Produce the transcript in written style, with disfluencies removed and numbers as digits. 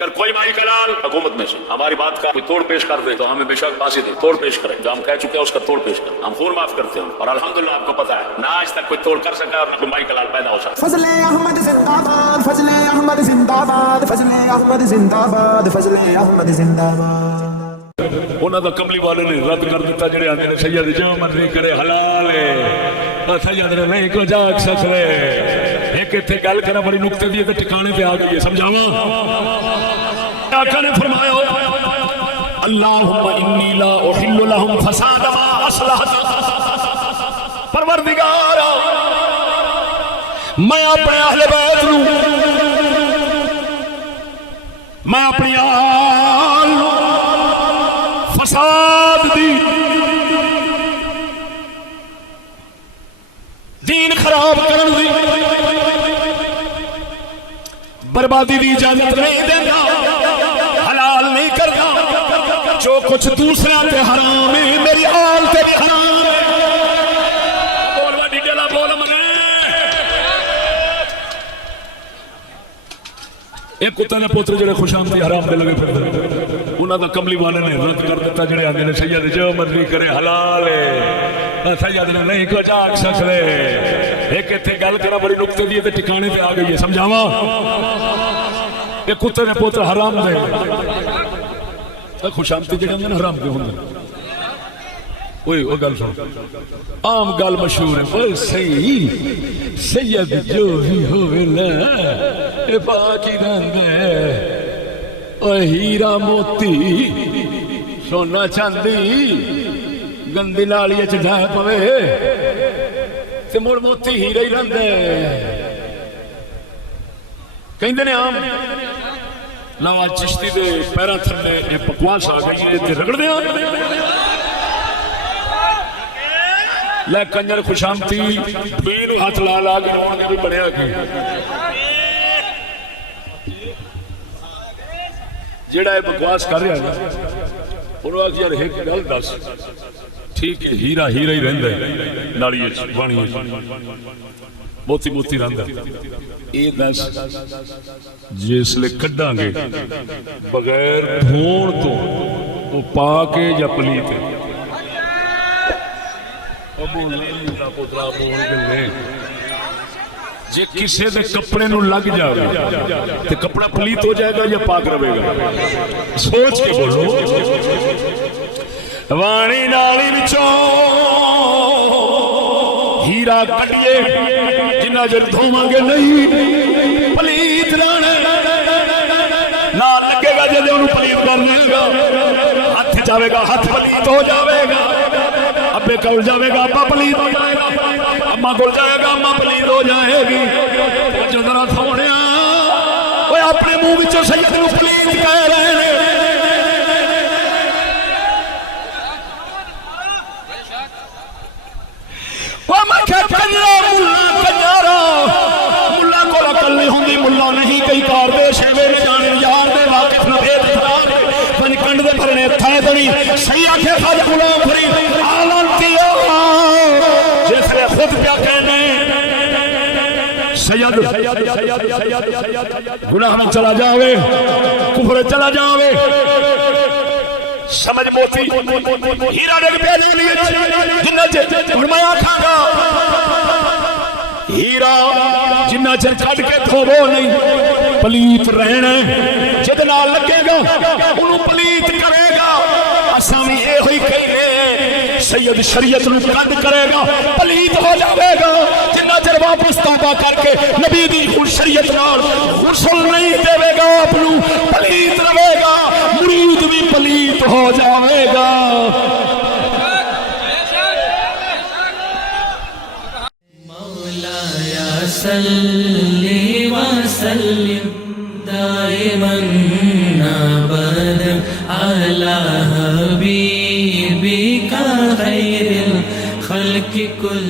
اگر کوئی مائی کلال حکومت میں سے ہماری بات کا کوئی توڑ پیش کر دے تو ہمیں بے شک پاسی دے توڑ پیش کریں، جو ہم کہہ چکے ہیں اس کا توڑ پیش کریں، ہم خون معاف کرتے ہیں اور الحمدللہ آپ کو پتا ہے نہ آج تک کوئی توڑ کر سکا اور نہ کوئی مائی کلال پیدا ہو سکا۔ فضل احمد زندہ باد، فضل احمد زندہ باد، فضل احمد زندہ باد، فضل احمد زندہ باد۔ انہاں دا کملی والے نے رد کر دیتا جڑے آندے نے سید جو مرضی کرے حلال ہے، سید نے نہیں کو جاگ سکے۔ ایک اتنے گل کرنا بڑی نقطے دی تے ٹھکانے پہ آ گئی ہے، سمجھاواں۔ آقا نے فرمایا اللہم انی لا احل لہم فساد ما اصلحت، پروردگارا میں اپنے اہل بیت نو، میں اپنی آل فساد دی دین خراب کرن دی بربادی دی اجازت نہیں دینا، حلال نہیں کرنا، جو کچھ دوسرے تے حرام ہے میری آل تے حرام ہے۔ بول وڈی ڈیلا بول منے ایک کتے نے پوتر جڑے خوش آمدی حرام دے لگے پھر انہاں دا کملی والے نے رد کر دیتا جڑے آندے نے سید جو مرضی کرے حلال ہے، سید نے نہیں کو جاگ سکے۔ ایک اتنے گل کرنا بڑی نقطے دی تے ٹھکانے پہ آ گئی ہے، سمجھاواں۔ ایک کتے نے پوتر حرام دے خوش آمدی جڑے ہوندے حرام کیوں ہوندے؟ اوئے او گل سن، عام گل مشہور ہے، اوئے صحیح سید جو بھی ہوے نا اے پاک ہی رہندا ہے، اوئے ہیرا موتی سونا چاندی گندی نالی وچ ڈھا پوے تے مڑ موتی ہیرا ہی رہندا ہے۔ کہندے نے عام نواں چشتی دے پیراں تھلے اے بکواس آ گئی تے رگڑ دیاں لے کنجر خوشامتی پیر ہاتھ لا لا کے روڑ کے بھی بڑھیا کہ جیڑا اے بکواس کر رہا ہے نا انہوں آکھ یار ایک گل دس ٹھیک ہے ہیرا ہیرا ہی رہندا ہے نالی وچ پانی وچ موتی موتی رہندا اے دس جس لے کڈاں گے بغیر دھون تو وہ پاک ہے یا پلیت ہے؟ جے کسے دے کپڑے نو لگ جاوے تے کپڑا پلیت ہو جائے گا یا پاک رہے گا؟ سوچ کے بولو۔ وانی نالی وچوں ہیرا کڈیے جنہ چر دھوواں گے نہیں پلیت رہنا، نہ لگے گا جے انہوں پلیت کر لے گا، ہاتھ جاوے گا ہاتھ پلیت ہو جاوے گا، ابے کول جاوے گا ابا پلیت ہو جائے گا، اماں کول جائے گا اماں پلیت ہو جائے گی۔ جدرا سونیا وہ اپنے منہ وچوں سید نو پلیت کہہ رہے ہیں۔ ملا کو عقل نہیں ہوندی، ملا نہیں کئی کار دے شیوے جانے یار دے واقف نہ بھید بن کنڈ دے بھرنے تھائے دنی صحیح آنکھیں خاج غلام پھری آلان کیا جس نے خود پیا کہنے سید گناہ میں چلا جاوے کفر چلا جاوے سمجھ موتی ہیرا ڈگ پیا جو لیے جنہ چے فرمایا کھا گا ہیرا جنہ چر کھڑ کے دھوو نہیں پلیت رہنا جتنا لگے گا انہوں پلیت کرے گا۔ اسامی اے ہوئی کہنے سید شریعت نو قد کرے گا پلیت ہو جاوے گا، جنہ چر واپس توبہ کر کے نبی دی شریعت نال غسل نہیں دے گا اپنو پلیت رہے گا، مرید بھی پلیت ہو جاوے گا۔ صلی وسلم دائما ابدا علی حبیبک خیر الخلق کل